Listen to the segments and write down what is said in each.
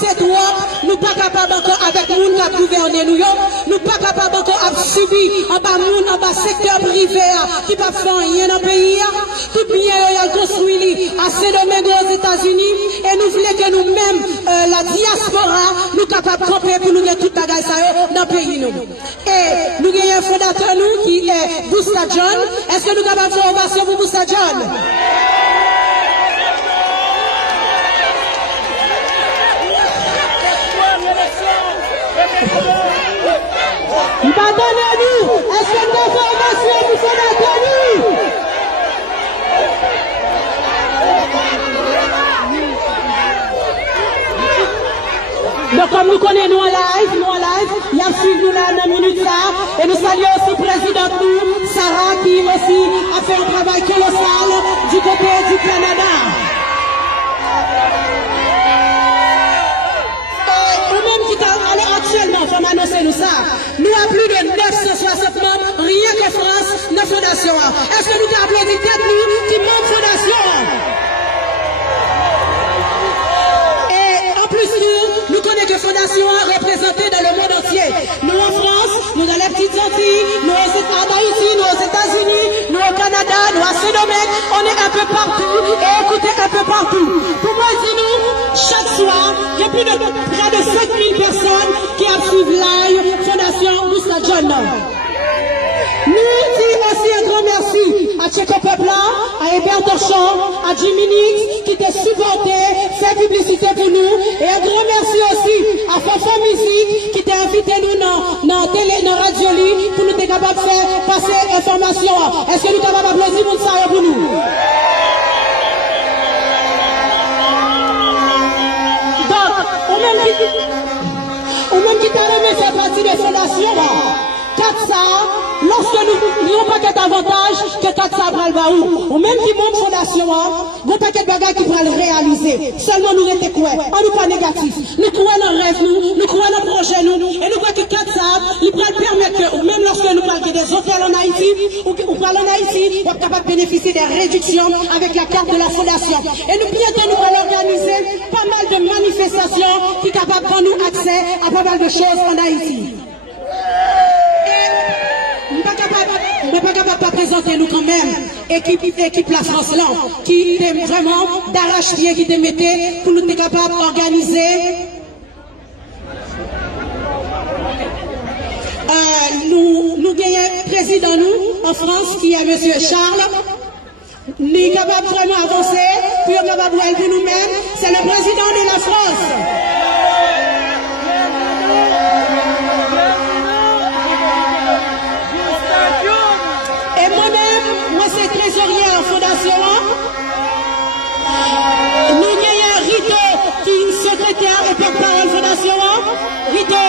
c'est droit, nous pas capables encore avec nous qui a gouverné nous, nous pas capables encore à subir en bas monde, en bas secteur privé, qui pas faire rien dans le pays, tout bien construit à Saint-Domingue aux États-Unis, et nous voulons que nous-mêmes, la diaspora, nous capables de camper pour nous dire tout bagage dans le pays nous. Et nous avons un fondateur nous qui est Bousta John. Est-ce que nous sommes capables de faire une ovation pour Bousta John? Pardonnez-nous, est-ce que nous avons une ovation pour fondateur nous? Donc comme nous connaissons nous en live, il y a suivi nous là dans une minute là, et nous saluons aussi le président nous, Sarah, qui aussi a fait un travail colossal du côté du Canada. Nous-mêmes qui allons actuellement, faut m'annoncer nous ça, nous avons plus de 960 membres, rien que France, nos fondations. Est-ce que nous applaudissons tête nous qui montent fondation? Nous connaissons que Fondation représentée dans le monde entier. Nous en France, nous dans les petites Antilles, nous en Haïti, nous aux États-Unis, nous au Canada, nous à Saint-Domingue, on est un peu partout et écoutez un peu partout. Pour moi, dis-nous, chaque soir, il y a plus de près de 5000 personnes qui suivent live Fondation Bousta John. Nous disons aussi un grand merci à Tcheko Pepla, à Hébert Torchon, à Jiminix qui t'a supporté, fait publicité pour nous. Et un grand merci aussi à Fafo Musique qui t'a invité nous dans Radio Li pour nous être capables de faire passer l'information. Est-ce que nous sommes capables d'applaudir pour ça pour nous? Donc, ou même qui t'a remis cette partie de fondation, ça, lorsque nous n'avons pas d'avantage que 400 bras le baou, ou même qui monte fondation, vous pas de bagages qui pourraient le réaliser. Seulement nous restons quoi? On nous pas négatif. Nous croyons dans le rêve, nous croyons dans le projet, nous, et nous croyons que 400, il pourrait permettre que, même lorsque nous parlons des hôtels en Haïti, ou parlons en Haïti, on est capable de bénéficier des réductions avec la carte de la fondation. Et nous bientôt nous allons organiser pas mal de manifestations qui sont capables de prendre nous accès à pas mal de choses en Haïti. Nous ne sommes pas capables de présenter nous quand même équipe la France là, qui était vraiment d'arrache-pied, qui te mettait pour nous être capables d'organiser. Nous gagnons un président nous en France qui est M. Charles. Nous sommes capables vraiment avancer, puis nous sommes capables de nous-mêmes. C'est le président de la France. Moi, c'est trésorier en fondation. Nous avons Rito, qui est secrétaire et porte-parole fondation. Rito.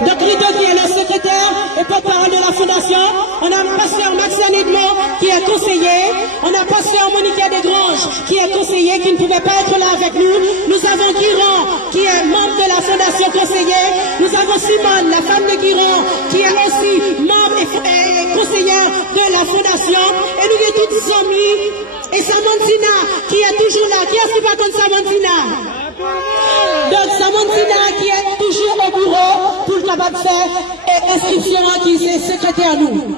Donc, Rito qui est le secrétaire et porte-parole de la fondation. On a pasteur Maxime Edmond qui est conseiller. On a pasteur Monique Desgranges qui est conseiller, qui ne pouvait pas être là avec nous. Nous avons Guiran qui est membre de la fondation conseiller. Nous avons Simone, la femme de Guiran, qui est aussi membre et conseillère de la fondation. Et nous avons toutes amis. Et Samantina qui est toujours là. Qui est-ce qui va contre Samantina? Donc Samantina qui est toujours au bureau pour le capable de faire inscription qui est secrétaire nous.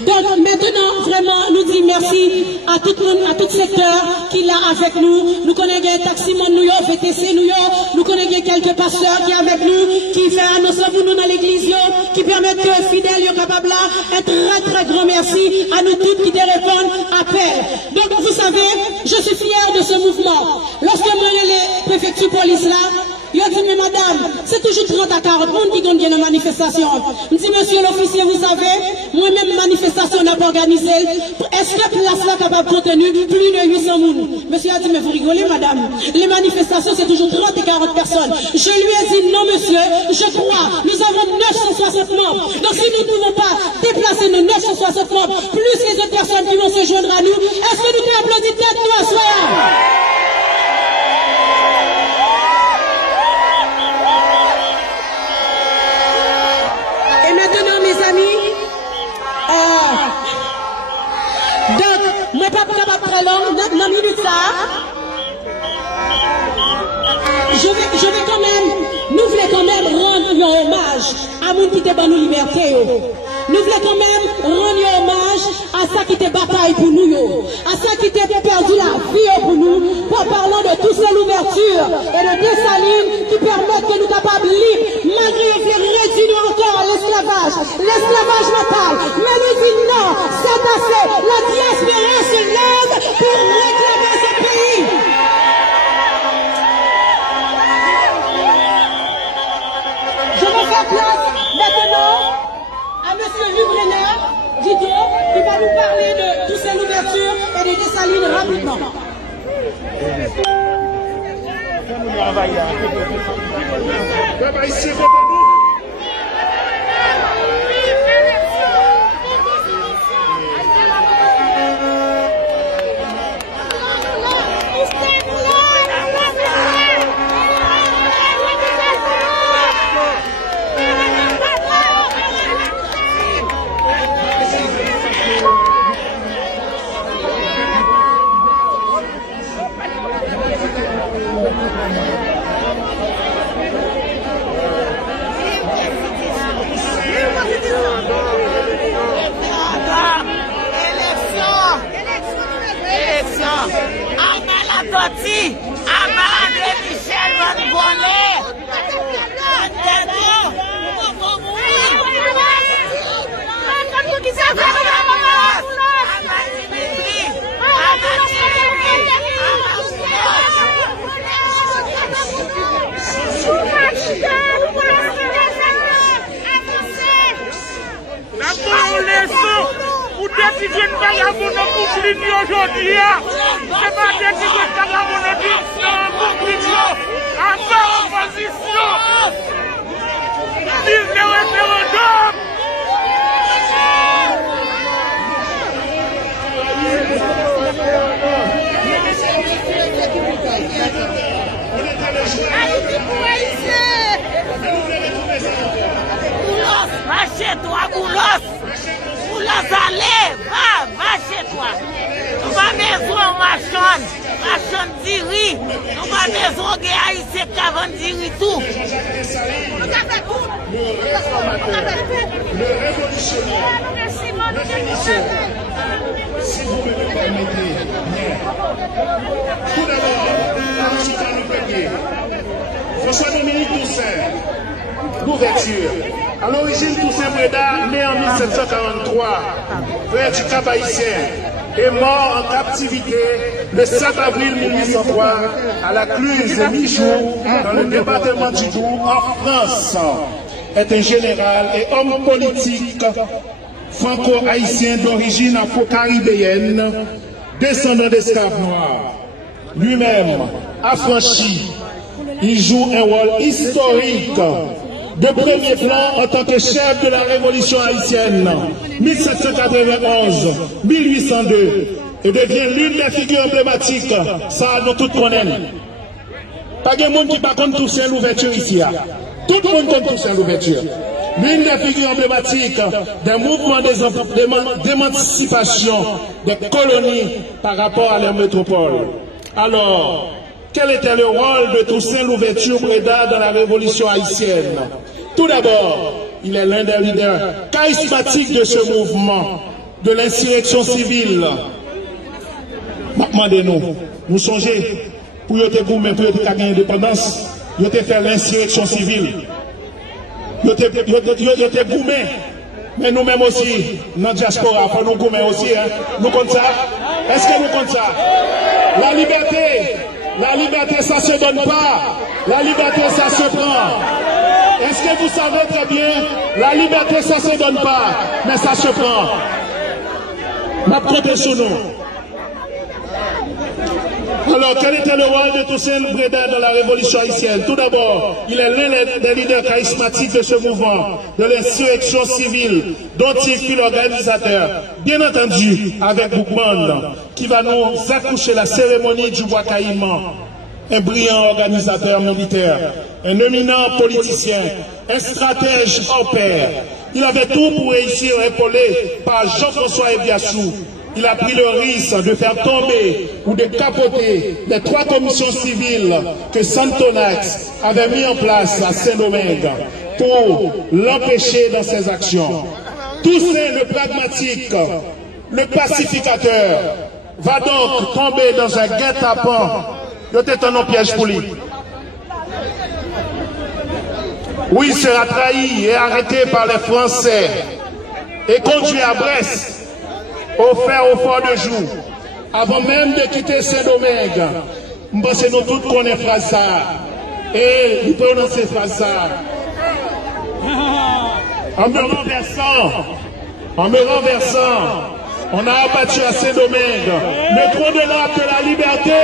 Donc maintenant, vraiment, nous disons merci à tout le monde, à tout secteur qui est là avec nous. Nous connaissons un taximon New York, VTC New York. Nous connaissons quelques pasteurs qui sont avec nous, qui font annonce pour nous dans l'église, qui permettent que les fidèles soient capables là. Un très très grand merci à nous tous qui te répondent appel. Donc vous savez, je suis fier de ce mouvement. Lorsque moi les préfectures police là, il a dit, mais madame, c'est toujours 30 à 40 personnes qui gagnent une manifestation. Je dis, monsieur l'officier, vous savez, moi-même, manifestation n'a pas organisé. Est-ce que place là capable de contenir plus de 800 personnes? Monsieur a dit, mais vous rigolez, madame. Les manifestations, c'est toujours 30 et 40 personnes. Je lui ai dit, non, monsieur, je crois, nous avons 960 membres. Donc, si nous ne pouvons pas déplacer nos 960 membres, plus les autres personnes qui vont se joindre à nous, est-ce que nous applaudissons tête, nous, à soi? Donc, moi, pas capable de très long, dans minute ça. je vais quand même, nous voulons quand même rendre un hommage à moun qui te ban nous liberté. Nous voulons quand même rendre hommage à ça qui te bataille pour nous, à ça qui t'a perdu la vie pour nous, pour parler de toute cette ouverture et de Dessalines qui permettent que nous capables libres, malgré le fait réduire encore à l'esclavage mental. Mais nous disons non, c'est assez, la diaspora se lève pour réclamer ce pays. Je vais faire place maintenant à M. Luc Renner, Dito, qui va nous parler de toute cette ouverture et de Dessalines rapidement. François-Dominique Toussaint, l'ouverture. À l'origine, Toussaint Breda, né en 1743, frère du Cap haïtien, est mort en captivité le 7 avril 1803 à la Cluse de Mijoux, dans le département du Doubs, en France. Est un général et homme politique franco-haïtien d'origine afro-caribéenne, descendant d'esclaves noirs. Lui-même, affranchi, il joue un rôle historique de premier plan en tant que chef de la révolution haïtienne 1791-1802 et devient l'une des figures emblématiques, ça nous tous connaissons. Pas de monde qui ne connaît pas Toussaint l'ouverture ici. Tout le monde connaît Toussaint l'ouverture. L'une des figures emblématiques d'un mouvement d'émancipation des colonies par rapport à leur métropole. Alors, quel était le rôle de Toussaint Louverture Breda dans la révolution haïtienne? Tout d'abord, il est l'un des leaders charismatiques de ce mouvement, de l'insurrection civile. Demandez-nous, nous songez, pour y être gourmet, pour y être gagner l'indépendance, y être faire l'insurrection civile. Y être gourmet. Mais nous-mêmes aussi, dans la diaspora, il faut nous gourmet aussi. Hein? Nous comptons ça? Est-ce que nous comptons ça? La liberté, ça ne se donne pas. La liberté, ça se prend. Est-ce que vous savez très bien, la liberté, ça ne se donne pas, mais ça se prend. Ma comptez sur nous. Alors, quel était le rôle de Toussaint Breda dans la révolution haïtienne? Tout d'abord, il est l'un des leaders charismatiques de ce mouvement, de l'insurrection civile, dont il fut l'organisateur. Bien entendu, avec Boukman, qui va nous accoucher la cérémonie du bois caïman. Un brillant organisateur militaire, un éminent politicien, un stratège hors pair. Il avait tout pour réussir, épaulé par Jean-François Ebiassou, il a pris le risque de faire tomber ou de capoter les 3 commissions civiles que Santonax avait mis en place à Saint-Domingue pour l'empêcher dans ses actions. Toussaint le pragmatique, le pacificateur, va donc tomber dans un guet-apens de tête en piège pour lui. Oui, il sera trahi et arrêté par les Français et conduit à Brest au fort de jour. Avant même de quitter Saint-Domingue, nous tous connaissons phrase ça. Et il prononce phrase ça. En me renversant, on a abattu à Saint-Domingue le trône de l'arbre de la liberté.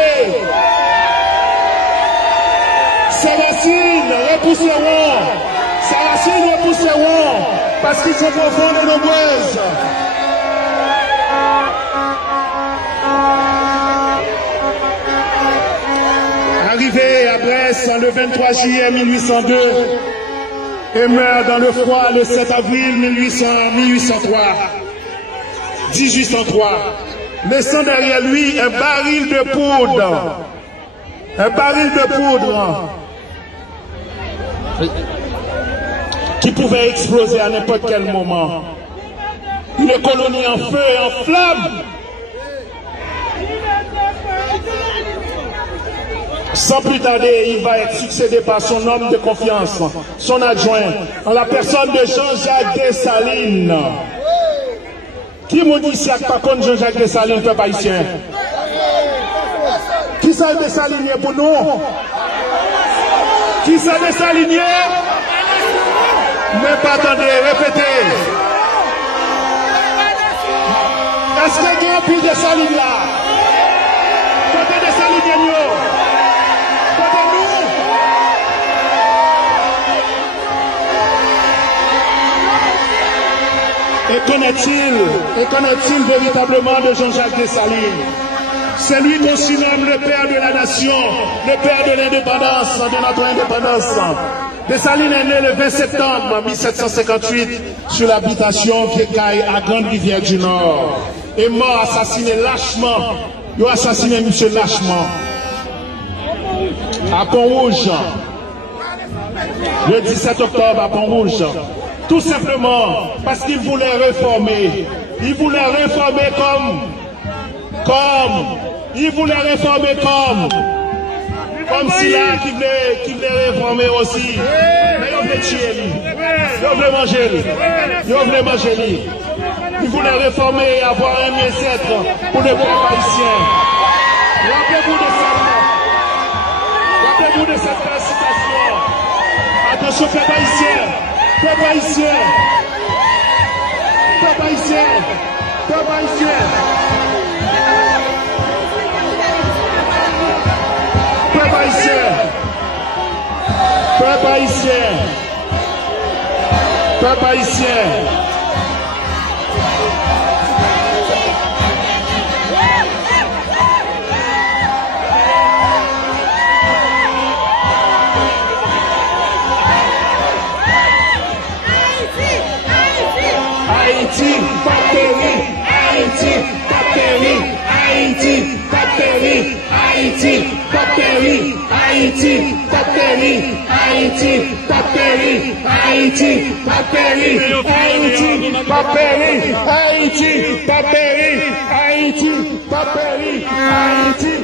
Ces racines repousseront, parce qu'ils sont profondes et nombreuses. Arrivé à Brest le 23 juillet 1802 et meurt dans le froid le 7 avril 1803, laissant derrière lui un baril de poudre. Qui pouvait exploser à n'importe quel moment. Une colonie en feu et en flammes. Sans plus tarder, il va être succédé par son homme de confiance, son adjoint, en la personne de Jean-Jacques Dessalines. Qui m'a dit ça par contre Jean-Jacques Dessalines, peuple haïtien? Qui ça Dessalines pour nous? Qui ça Dessalines? Mais pas attendez, répétez. Est-ce qu'il y a plus de Salines là? Côté de Salines, côté nous. Et connaît-il véritablement de Jean-Jacques Dessalines? C'est lui qu'on surnomme le père de la nation, le père de l'indépendance, de notre indépendance. Dessalines est né le 20 septembre 1758 sur l'habitation Kékaï à Grande-Rivière du Nord. Et mort assassiné lâchement. Il a assassiné monsieur lâchement. À Pont-Rouge. Le 17 octobre à Pont-Rouge. Tout simplement parce qu'il voulait réformer. Il voulait réformer comme si là, qui voulait réformer aussi. Mais il voulait tuer lui. Il voulait manger lui. Il voulait réformer et avoir un mieux-être pour le peuple haïtien. Rappelez-vous de cette citation. Attention, peuple haïtien. Peuple haïtien. Peuple haïtien. Peuple haïtien. Peuple haïtien. Peuple haïtien. Peuple haïtien. Haïti, pas périr. Haïti, pas périr. Haïti, pas périr. Haïti, pas périr. Haïti, pas périr. Haïti, pas périr. Haïti, pas périr. Haïti, pas périr. Haïti, pas périr. Haïti, pas périr. Haïti, pas périr. Haïti. Haïti,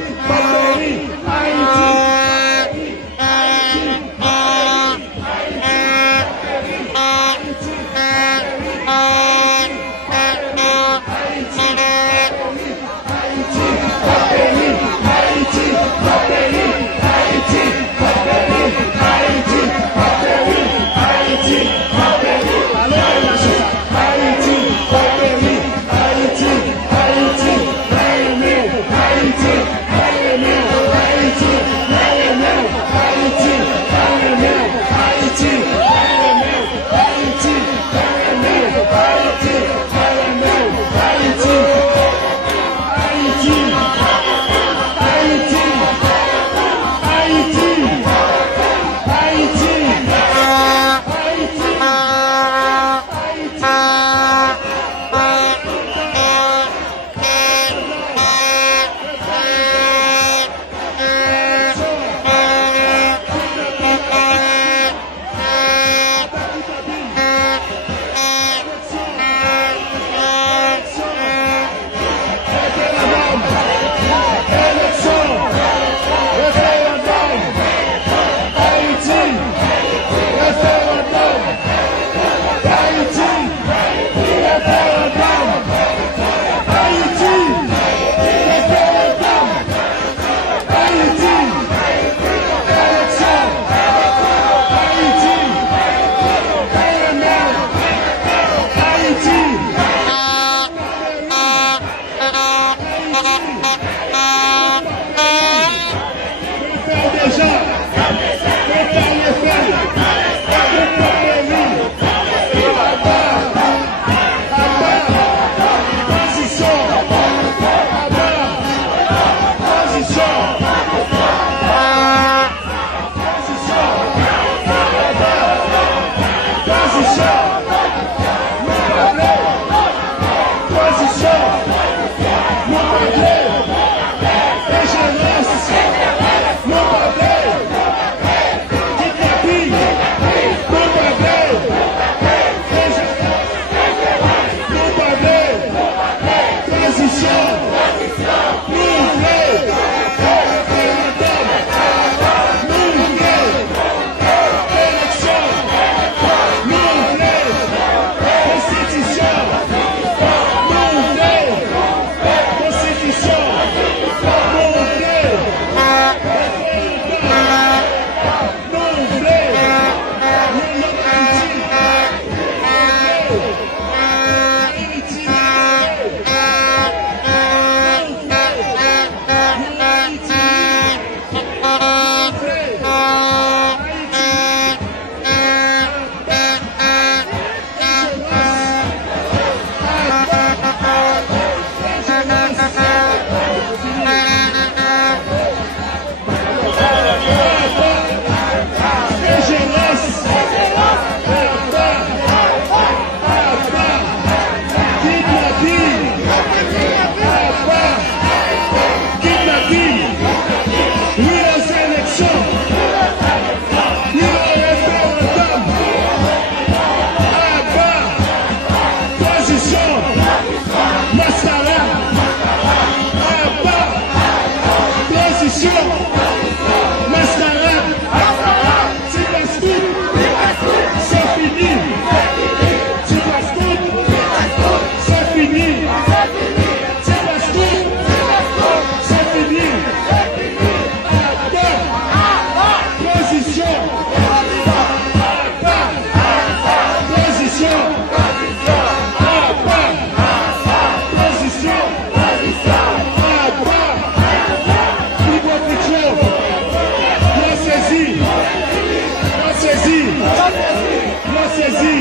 saisi.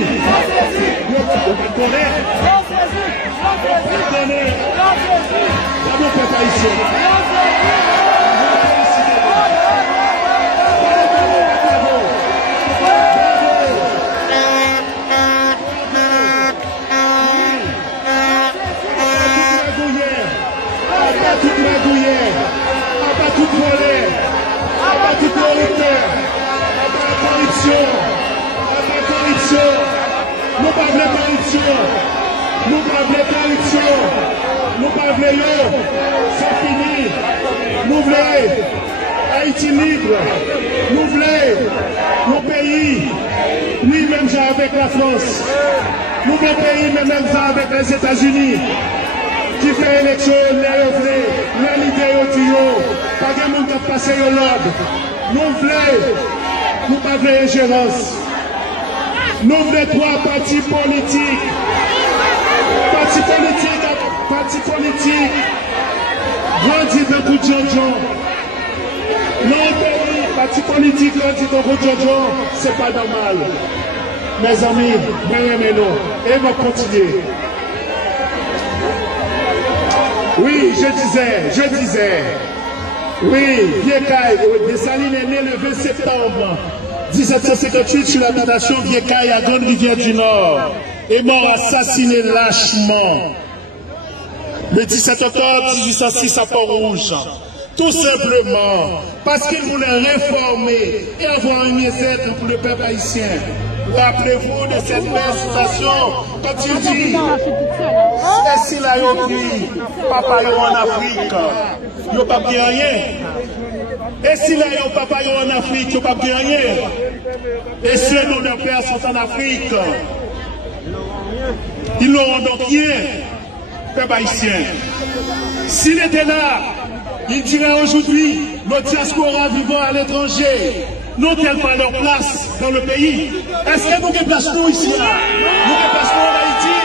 Vous connaissez. Mon peuple haïtien. Tout magouillé, pas tout volé, pas tout corrupteur, pas corruption, nous pas de corruption, nous pas de corruption, nous pas de c'est fini, nous voulons Haïti libre, nous voulons nos pays, lui-même avec la France, nous voulons pays même avec les États-Unis. Qui fait élection, les l'idée au tuyau, pas de monde qui passe au l'ordre. Nous voulons, nous pas de ingérence. Nous voulons 3 partis politiques. Partis politiques, grandis dans tout Djondjon. Non, pays, partis politiques, grandis dans tout Djondjon, c'est pas normal. Mes amis, mais non, et va continuer. Oui, je disais, oui, Vieux-Caille, Dessalines est né le 20 septembre 1758 sur l'habitation Vieux-Caille à Grande-Rivière du Nord, est mort assassiné lâchement le 17 octobre 1806 à Port-Rouge. Tout simplement parce qu'il voulait réformer et avoir un mieux-être pour le peuple haïtien. Rappelez-vous de cette belle citation quand il dit et si là yon dit papa yon en Afrique, yon pas bien rien. Et si là yon papa yon en Afrique, yon pas bien rien. Et si nos deux pères sont en Afrique, ils n'auront donc rien, peuple haïtien. S'il était là, il dirait aujourd'hui, nos diasporas vivant à l'étranger n'ont-elles pas leur place dans le pays? Est-ce que nous avons place nous ici là? Nous avons place nous en Haïti?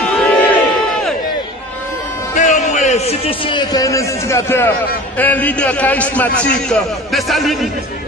Néanmoins, si tout ceci était un instigateur, un leader charismatique,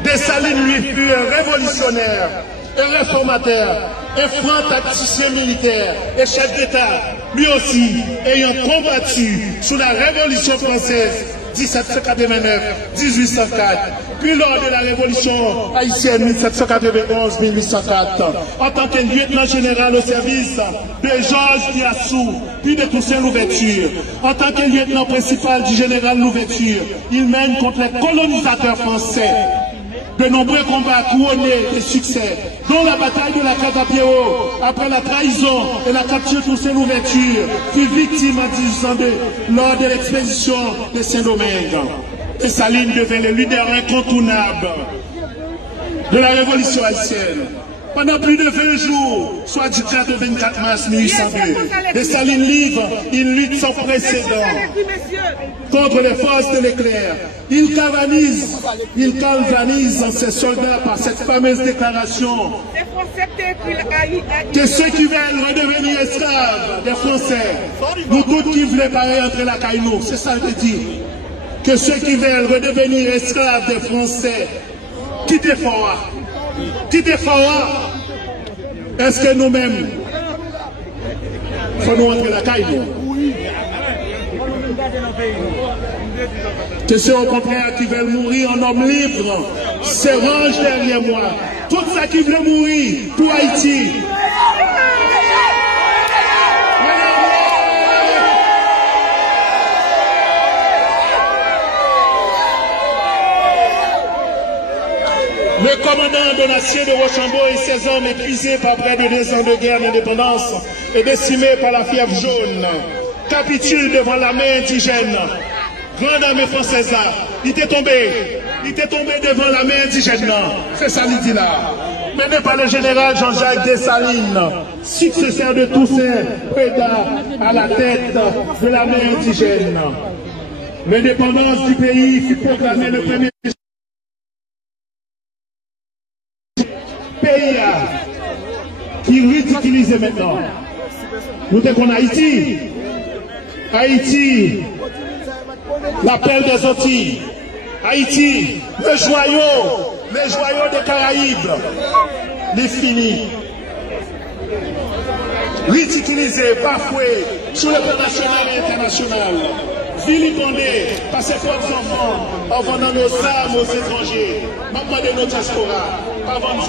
Dessalines lui fut un révolutionnaire, un réformateur, un franc tacticien militaire et chef d'État, lui aussi ayant combattu sous la Révolution française 1789-1804, puis lors de la Révolution haïtienne 1791-1804, en tant que lieutenant général au service de Georges Diassou, puis de Toussaint Louverture, en tant que lieutenant principal du général Louverture, il mène contre les colonisateurs français de nombreux combats couronnés de succès, dont la bataille de la Catapiero, après la trahison et la capture de Toussaint Louverture, fut victime en 1802 lors de l'expédition de Saint-Domingue. Dessalines devint le leader incontournable de la révolution haïtienne. Pendant plus de 20 jours, soit du 4 au 24 mars 1802, Dessalines livre une lutte sans précédent contre les forces de l'éclair. Il galvanise ses soldats par cette fameuse déclaration que ceux qui veulent redevenir esclaves des Français, nous tous qui voulons pareil entre la caïnou, c'est ça qu'il dit. Que ceux qui veulent redevenir esclaves des Français, quittez Fora. Quittez Fora. Est-ce que nous-mêmes, faut nous entrer la caïnou? Que ceux au contraire qui veulent mourir en homme libre se rangent derrière moi. Tout ça qui veut mourir pour Haïti. Le commandant Donatien de Rochambeau et ses hommes épuisés par près de 2 ans de guerre d'indépendance et décimés par la fièvre jaune capitulent devant la main indigène. Grande armée française, il était tombé devant la main indigène. C'est ça qu'il dit là. Mené par le général Jean-Jacques Dessalines, successeur de Toussaint Ouéda à la tête de la main indigène. L'indépendance du pays fut proclamée le 1er pays qui ridiculisait maintenant. Nous sommes en Haïti. Haïti, la perle des Antilles. Haïti, les joyaux des Caraïbes. Les finis. ridiculisé, bafoué sur le plan national et international, vilipendé par ses propres enfants en vendant nos armes aux étrangers, maintenant de nos diasporas, pas vendre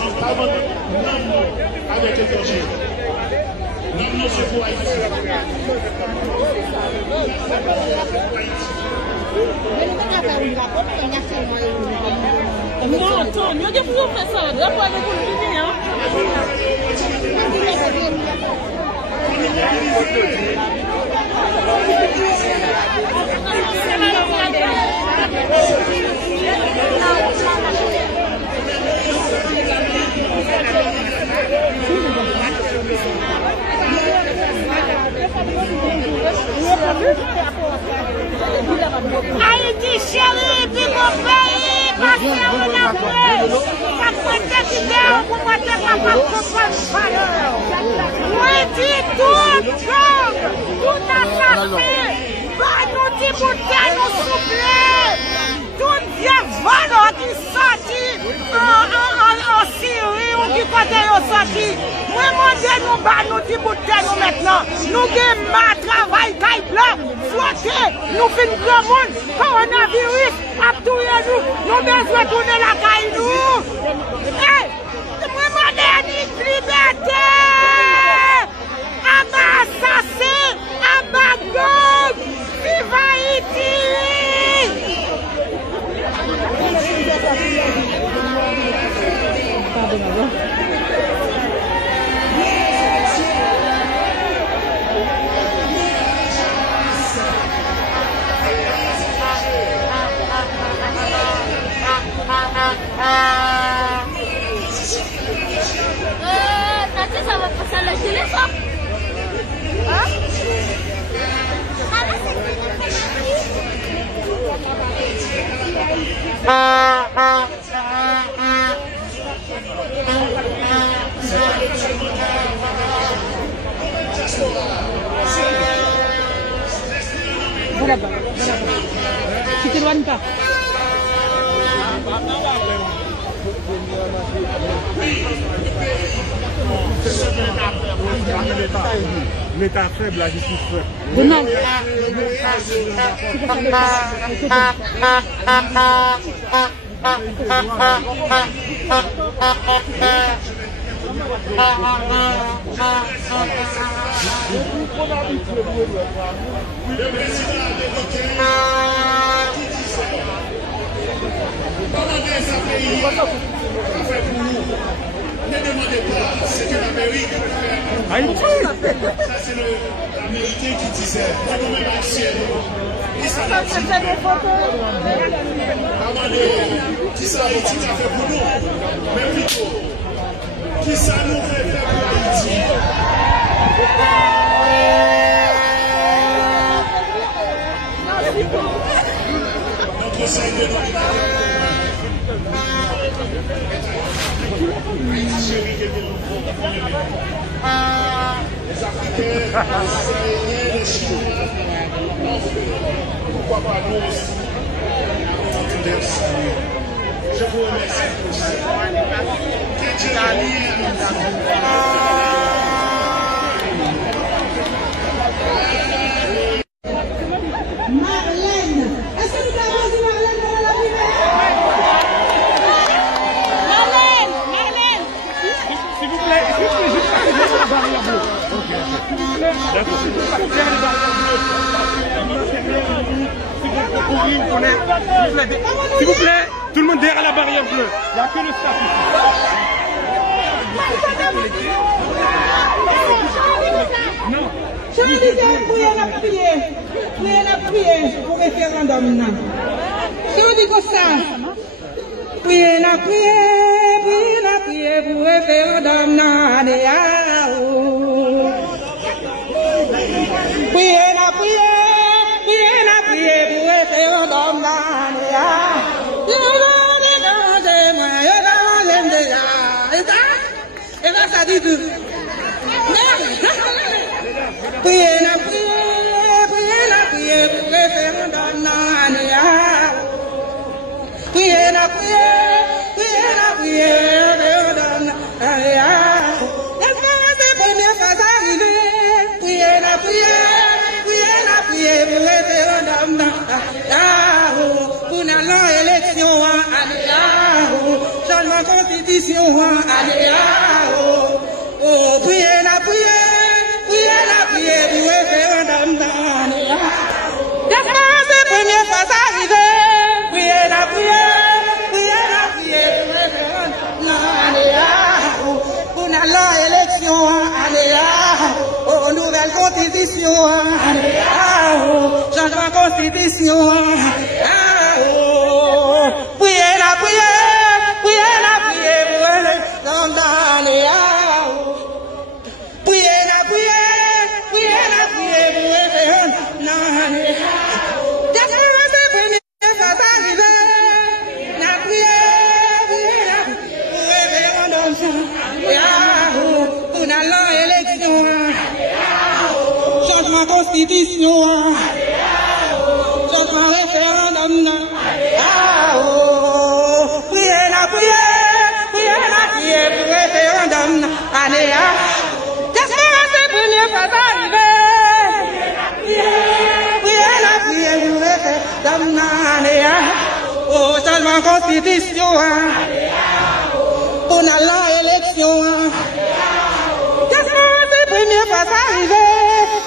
avec étrangers. Non, c'est pour Haïti. Non, attends, nous devons faire ça. Là, pour aller pour le dîner, hein. Haïti chérie, puis mon pays, parce qu'on a pris, ça peut-être qu'il y a un moment de papa oui, dit tout, tout assassin, nous dit pour nous souffler, tout diable qui sortit en Syrie ou qui côté sorti. Moi, nous dit pour nous maintenant, nous avons ma travail, caille blanc, flotter, nous finissons le monde, coronavirus, à tout nous besoin de tourner la caille nous. Hey, moi, liberté! À ma assassin, à ma gomme, vive Haïti! Nanti sama pesan lagi nih, Sob. Hah? Mana sih? Berapa? Kita luan kah? L'État faible, la justice faible. Demain. Le président américain demandez ça pays, ça fait pour nous. Ne demandez pas ce que l'Amérique peut faire. Ça c'est l'Américain qui disait, pas nous-mêmes haïtiens. Qui ça Haïti qui ça Haïti a fait pour nous. Mais plutôt, qui ça nous fait faire pour Haïti. Notre Seigneur de les Africains, les Israéliens, les Chinois, pourquoi pas nous aussi. Je vous remercie pour ça. Que Dieu Marlène, est-ce que nous avons dit Marlène dans la primaire? Marlène! S'il vous plaît, est-ce que vous pouvez juste arriver sur la barrière bleue? Ok. D'accord. S'il vous plaît, tout le monde derrière la barrière bleue. Il n'y a que le staff ici. Non. Je vous disais, priez la prière pour le référendum. Je vous dis comme ça. Priez la prière pour le référendum. Priez la prière pour le référendum. Et là, ça dit tout. Priez la prière pour le référendum. Priez la prière pour le référendum. changement constitution, allez, oh, priez la prière, du référendum, allez, Gaspard, c'est première fois arrivé, priez la prière, du référendum, allez, pour l'élection, allez, oh, nouvelle constitution, allez, changement constitution, priez la prière, priez la prière, pour l'élection, changement constitution, changement référendum, priez la prière, pour référendum, allez, Gaspard, c'est première fois arrivé, priez la prière, du référendum, allez, oh, changement constitution, pour l'élection, Gaspard, c'est première fois arrivé,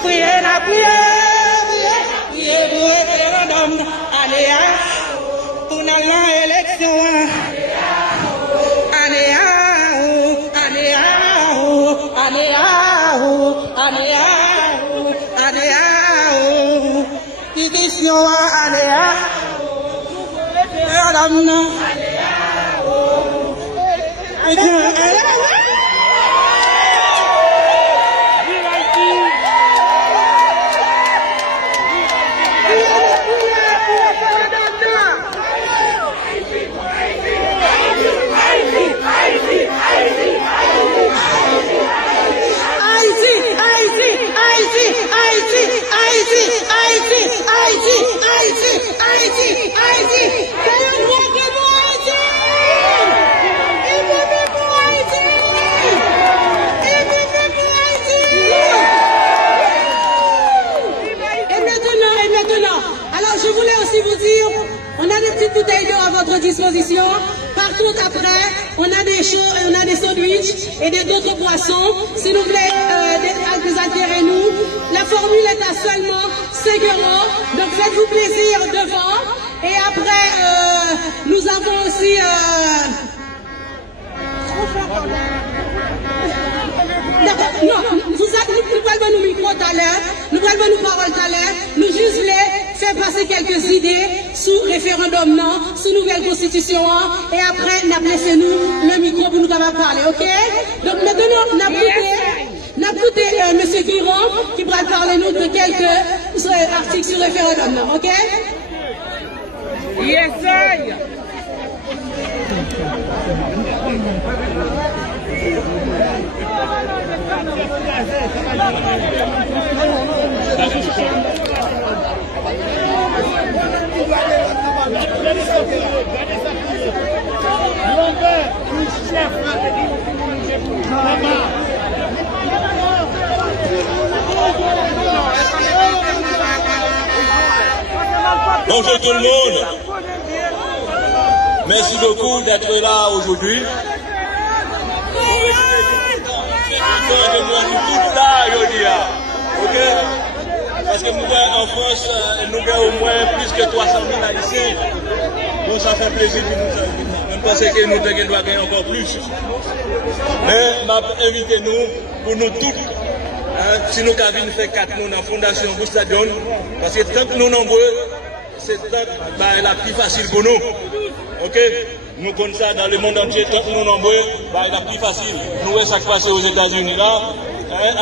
priez la prière, pour référendum, allez, pour l'élection, pétition, je voulais aussi vous dire, on a des petites bouteilles d'eau à votre disposition. Par contre, après, on a des sandwichs et d'autres boissons. Si vous voulez désaltérer-nous, la formule est à seulement 5 €. Donc faites-vous plaisir devant. Et après, nous avons aussi... Non, nous allons nous micro tout à l'heure, nous allons nous parole tout à l'heure, nous juste voulons faire passer quelques idées sous référendum, non, sous nouvelle constitution, et après, nous laissons nous le micro pour nous parler, ok? Donc maintenant, nous avons écouté M. Guiron qui va parler nous de quelques articles sur référendum, non, ok? Yes, sir. Bonjour tout le monde. Merci beaucoup d'être là aujourd'hui. Ok? Parce que nous en France, nous avons au moins plus que 300 000 haïtiens. Donc ça fait plaisir pour nous. Je pense que nous devons gagner encore plus. Mais invitez-nous pour nous tous. Si nous avons fait 4 nous dans la Fondation Boustadion, parce que tant que nous nombreux, c'est la plus facile pour nous. Ok? Nous connaissons ça dans le monde entier, tant que nous nombreux, la plus facile. Nous voyons ça qui passe aux États-Unis là,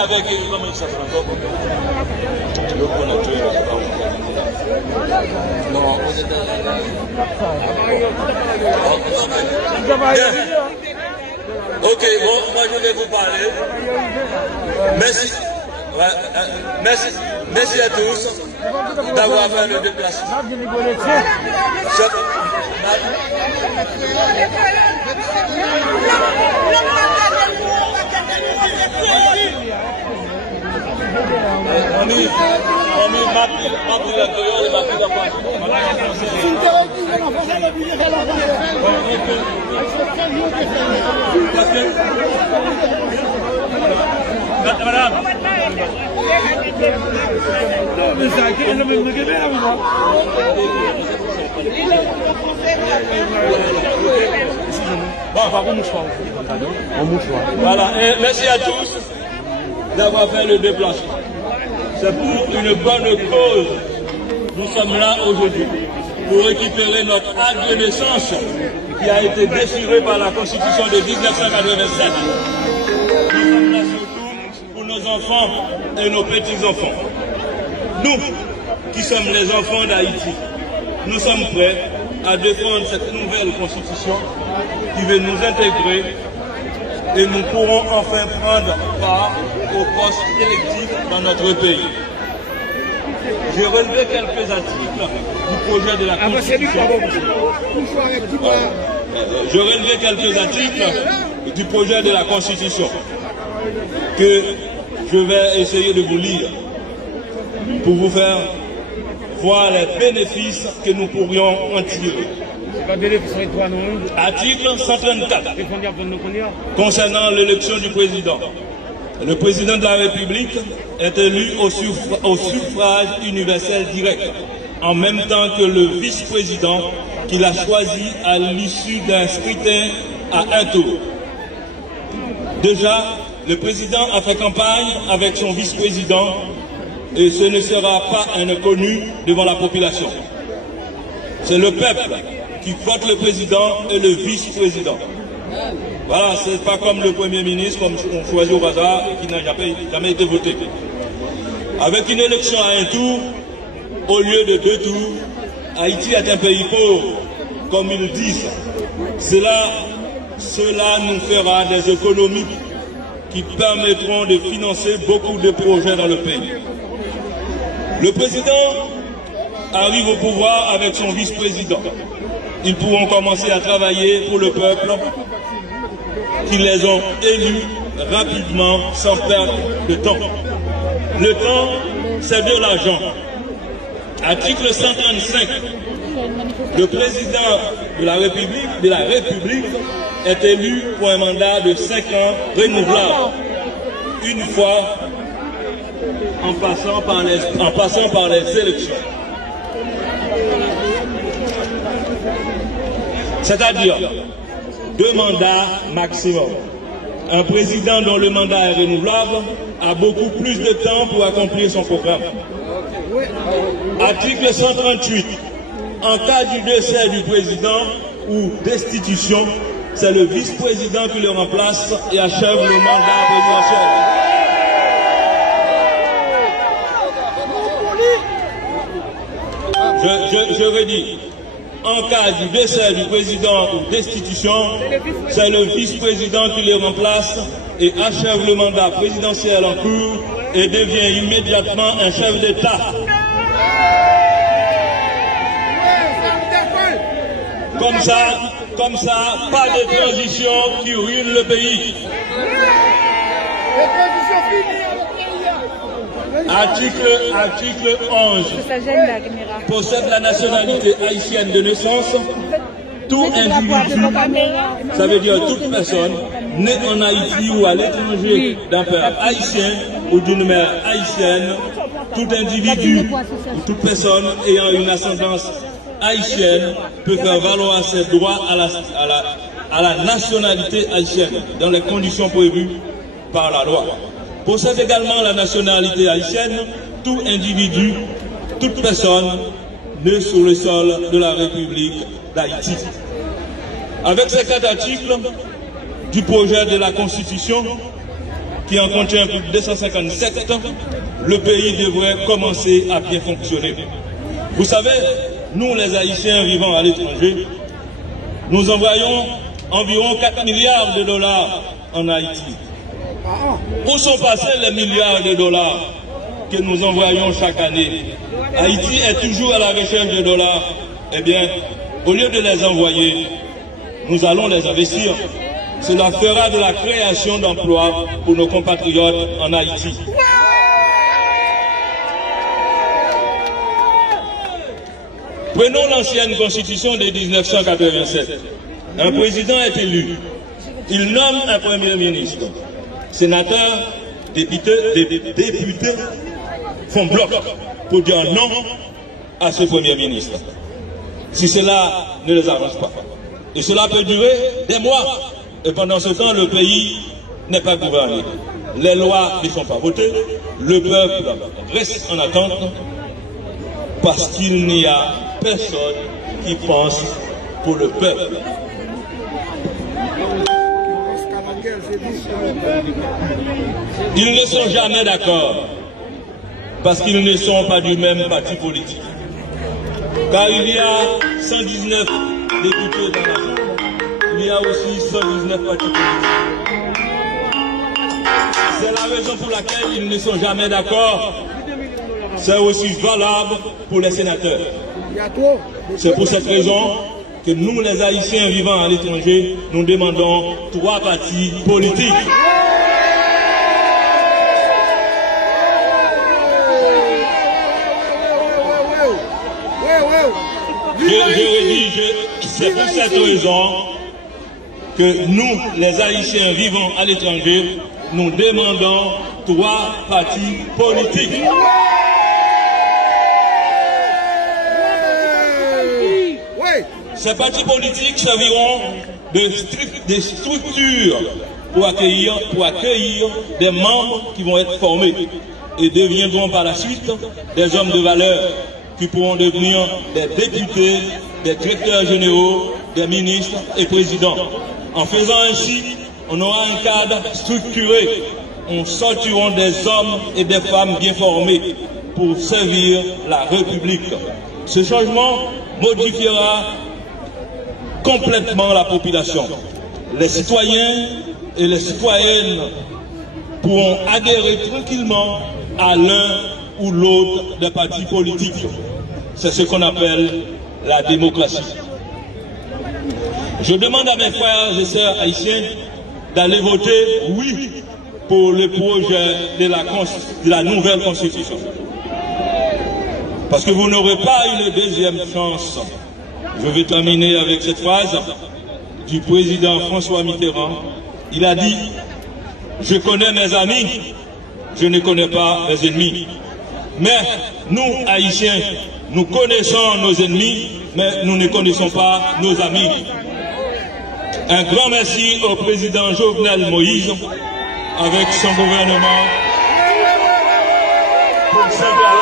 avec comment il s'appelle encore? Non, aux États-Unis. Ok, bon, moi je vais vous parler. Merci. Merci à tous d'avoir fait le déplacement. On Voilà, et merci à tous d'avoir fait le déplacement. C'est pour une bonne cause. Nous sommes là aujourd'hui pour récupérer notre acte de naissance qui a été déchiré par la Constitution de 1987. Nous sommes là surtout pour nos enfants et nos petits-enfants. Nous, qui sommes les enfants d'Haïti, nous sommes prêts à défendre cette nouvelle Constitution qui veut nous intégrer et nous pourrons enfin prendre part aux postes électifs dans notre pays. J'ai relevé quelques articles du projet de la Constitution. Je relevé quelques articles du projet de la Constitution que je vais essayer de vous lire pour vous faire voir les bénéfices que nous pourrions en tirer. Article 134 concernant l'élection du président. Le président de la République est élu au suffrage universel direct, en même temps que le vice-président qu'il a choisi à l'issue d'un scrutin à un tour. Déjà, le président a fait campagne avec son vice-président et ce ne sera pas un inconnu devant la population. C'est le peuple qui vote le président et le vice-président. Voilà, c'est pas comme le Premier ministre, comme on choisit au hasard, qui n'a jamais été voté. Avec une élection à un tour, au lieu de 2 tours, Haïti est un pays pauvre, comme ils le disent. Cela nous fera des économies qui permettront de financer beaucoup de projets dans le pays. Le président arrive au pouvoir avec son vice-président. Ils pourront commencer à travailler pour le peuple qui les ont élus rapidement sans perdre de temps. Le temps, c'est de l'argent. Article 135. Le président de la République est élu pour un mandat de 5 ans renouvelable, une fois en passant par les élections. C'est-à-dire 2 mandats maximum. Un président dont le mandat est renouvelable a beaucoup plus de temps pour accomplir son programme. Article 138. En cas du décès du président ou destitution, c'est le vice-président qui le remplace et achève le mandat présidentiel. Je redis. En cas du décès du président ou destitution, c'est le vice-président qui le remplace et achève le mandat présidentiel en cours et devient immédiatement un chef d'État. Comme ça, pas de transition qui ruine le pays. Article 11. Possède la nationalité haïtienne de naissance. Tout individu, ça veut dire toute personne, née en Haïti ou à l'étranger d'un père haïtien ou d'une mère haïtienne, tout individu ou toute personne ayant une ascendance haïtienne peut faire valoir ses droits à la nationalité haïtienne dans les conditions prévues par la loi. Possède également la nationalité haïtienne tout individu, toute personne née sur le sol de la République d'Haïti. Avec ces 4 articles du projet de la Constitution, qui en contient plus de 257, le pays devrait commencer à bien fonctionner. Vous savez, nous les Haïtiens vivant à l'étranger, nous envoyons environ 4 milliards de dollars en Haïti. Où sont passés les milliards de dollars que nous envoyons chaque année? Haïti est toujours à la recherche de dollars. Eh bien, au lieu de les envoyer, nous allons les investir. Cela fera de la création d'emplois pour nos compatriotes en Haïti. Prenons l'ancienne constitution de 1987. Un président est élu. Il nomme un premier ministre. Sénateurs, députés font bloc pour dire non à ce premier ministre. Si cela ne les arrange pas. Et cela peut durer des mois. Et pendant ce temps, le pays n'est pas gouverné. Les lois ne sont pas votées. Le peuple reste en attente parce qu'il n'y a personne qui pense pour le peuple. Ils ne sont jamais d'accord parce qu'ils ne sont pas du même parti politique. Car il y a 119 députés dans la Chambre, il y a aussi 119 partis politiques. C'est la raison pour laquelle ils ne sont jamais d'accord. C'est aussi valable pour les sénateurs. C'est pour cette raison que nous, les Haïtiens vivant à l'étranger, nous demandons 3 partis politiques. C'est pour cette raison que nous, les Haïtiens vivant à l'étranger, nous demandons 3 partis politiques. Ces partis politiques serviront de structures pour accueillir des membres qui vont être formés et deviendront par la suite des hommes de valeur qui pourront devenir des députés, des directeurs généraux, des ministres et présidents. En faisant ainsi, on aura un cadre structuré. On sortiront des hommes et des femmes bien formés pour servir la République. Ce changement modifiera complètement la population. Les citoyens et les citoyennes pourront adhérer tranquillement à l'un ou l'autre des partis politiques. C'est ce qu'on appelle la démocratie. Je demande à mes frères et sœurs haïtiens d'aller voter oui pour le projet de la nouvelle constitution. Parce que vous n'aurez pas une deuxième chance. Je vais terminer avec cette phrase du président François Mitterrand. Il a dit « Je connais mes amis, je ne connais pas mes ennemis. » Mais nous, Haïtiens, nous connaissons nos ennemis, mais nous ne connaissons pas nos amis. Un grand merci au président Jovenel Moïse, avec son gouvernement, pour ce travail.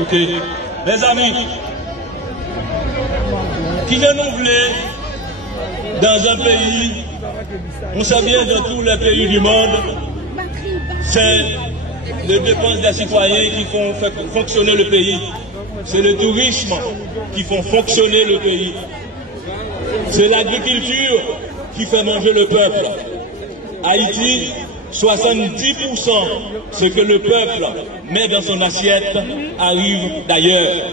Ok. Mes amis, qui je nous voulais dans un pays, on sait bien dans tous les pays du monde, c'est les dépenses des citoyens qui font fonctionner le pays. C'est le tourisme qui font fonctionner le pays. C'est l'agriculture qui fait manger le peuple. Haïti, 70%, ce que le peuple met dans son assiette arrive d'ailleurs.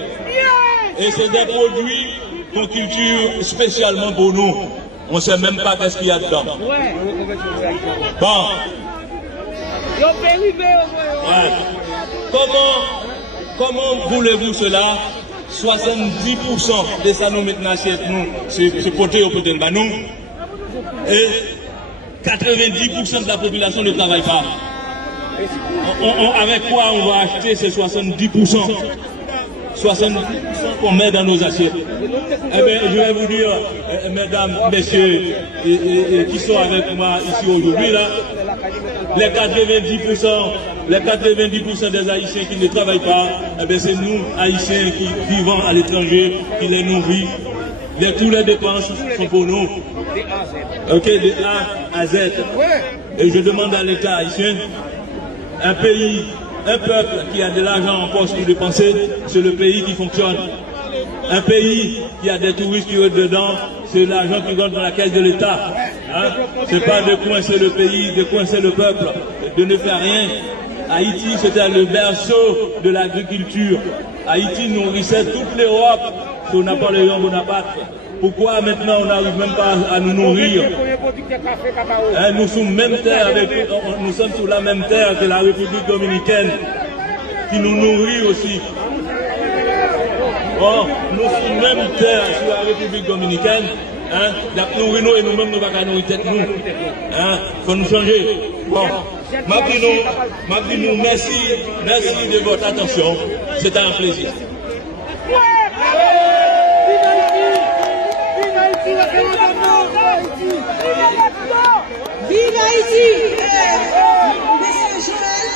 Et c'est des produits qu'on culture spécialement pour nous. On ne sait même pas qu'est-ce qu'il y a dedans. Bon. Ouais. Comment voulez-vous cela? 70% de ça nous mettons dans l'assiette, nous, c'est côté au côté de nous. Et 90% de la population ne travaille pas. Avec quoi on va acheter ces 70%? 70% qu'on met dans nos assiettes. Eh bien, je vais vous dire, mesdames, messieurs, qui sont avec moi ici aujourd'hui, là, les 90% des Haïtiens qui ne travaillent pas, eh bien, c'est nous, Haïtiens, qui vivons à l'étranger, qui les nourrit. Tous les dépenses sont pour nous. Ok, de A à Z. Et je demande à l'État haïtien, un pays Un peuple qui a de l'argent en poche pour dépenser, c'est le pays qui fonctionne. Un pays qui a des touristes qui rentrent dedans, c'est l'argent qui rentre dans la caisse de l'État. Hein? C'est pas de coincer le pays, de coincer le peuple, de ne faire rien. Haïti, c'était le berceau de l'agriculture. Haïti nourrissait toute l'Europe sous Napoléon Bonaparte. Pourquoi maintenant on n'arrive même pas à nous nourrir? Hein, nous sommes même terre nous sommes sur la même terre que la République dominicaine, qui nous nourrit aussi. Bon, nous sommes même terre sur la République dominicaine, hein, nourrir nous et nous-mêmes nous ne pouvons pas nourrir tête nous. Hein, faut nous changer. Bon, Mabdino, merci de votre attention. C'était un plaisir. Vive Haïti! Monsieur Joël,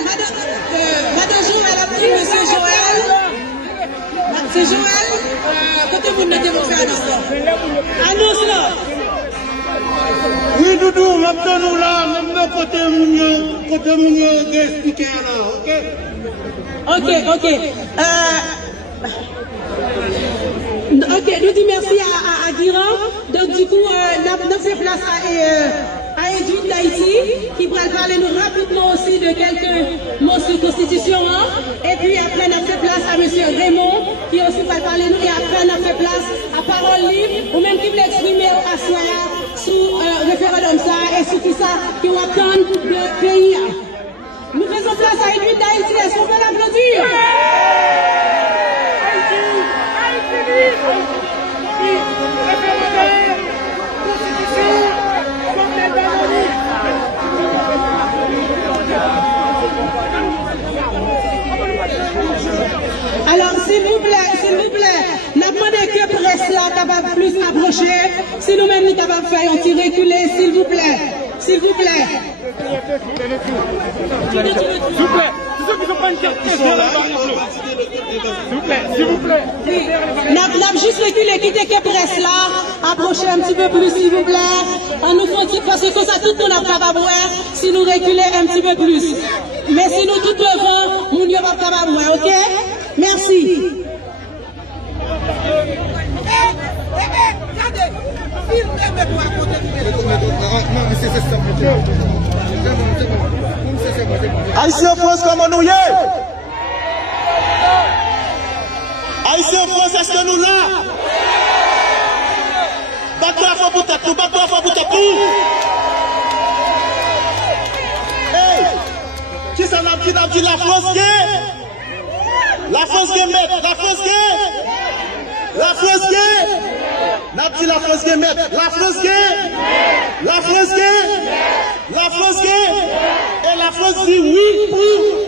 Madame Joël a pris Monsieur Joël. C'est Joël, côté vous ne devez faire annonce. Annonce là! Oui, Doudou, maintenant nous là, même côté Mounio, expliquer là, ok? Ok. Ok, nous disons merci à Guiran. Donc du coup, nous fait place à Edwin d'Haïti, qui va parler nous rapidement aussi de quelques mots sur la Constitution. Et puis après, nous fait place à M. Raymond, qui aussi va parler nous. Et après, nous fait place à Parole Libre, ou même qui veut exprimer à soi sous référendum ça, et sur qui ça, qui va attendre de pays. Nous faisons place à Edwin d'Haïti. Est-ce qu'on peut l'applaudir? Alors, s'il vous plaît, n'a demandé que presse là capable plus approcher. Si nous-mêmes nous capables faire un petit reculer, s'il vous plaît. S'il vous plaît. S'il vous plaît. N'a juste reculé, quittez que presse là, approchez un petit peu plus, s'il vous plaît. On nous faut parce que ça tout le monde est capable si nous reculez un petit peu plus. Mais si nous tout devant, nous ne sommes pas capable, ok? Merci. Haïtien France, comment nous y est? Haïtien France, est-ce que nous là? Bateau à fond pour tête, bateau à fond pour tête. Hey! Qui ça n'a dit la France qui est? La France qui est maître, la France qui est? La France qui est? N'a dit la France qui est maître, la France qui est? La France qui est? La France qui est? Et la France dit oui pour